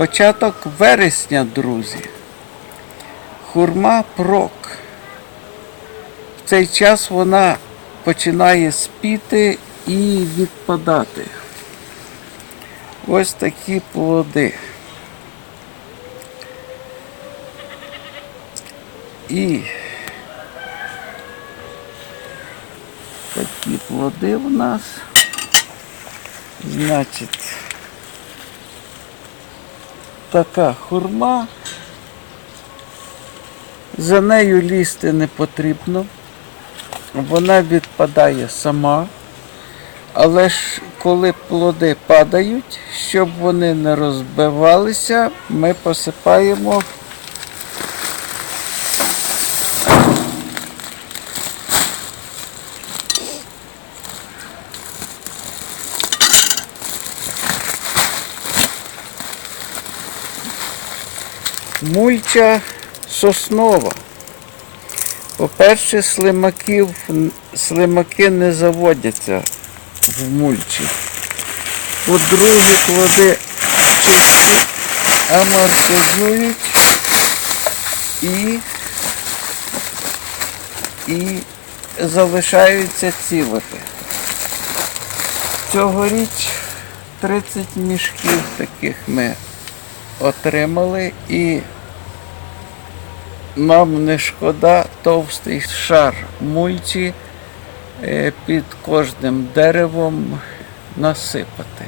Початок вересня, друзі. Хурма прок. В цей час вона починає спіти і відпадати. Ось такі плоди. І такі плоди в нас. Значить, така хурма. За нею лізти не потрібно. Вона відпадає сама. Але ж коли плоди падають, щоб вони не розбивалися, ми посипаємо мульча соснова. По-перше, слимаків, слимаки не заводяться в мульчі. По-друге, плоди чисті амортизують і, і залишаються цілими. Цьогоріч 30 мішків таких ми отримали і нам не шкода товстий шар мульчі е, під кожним деревом насипати.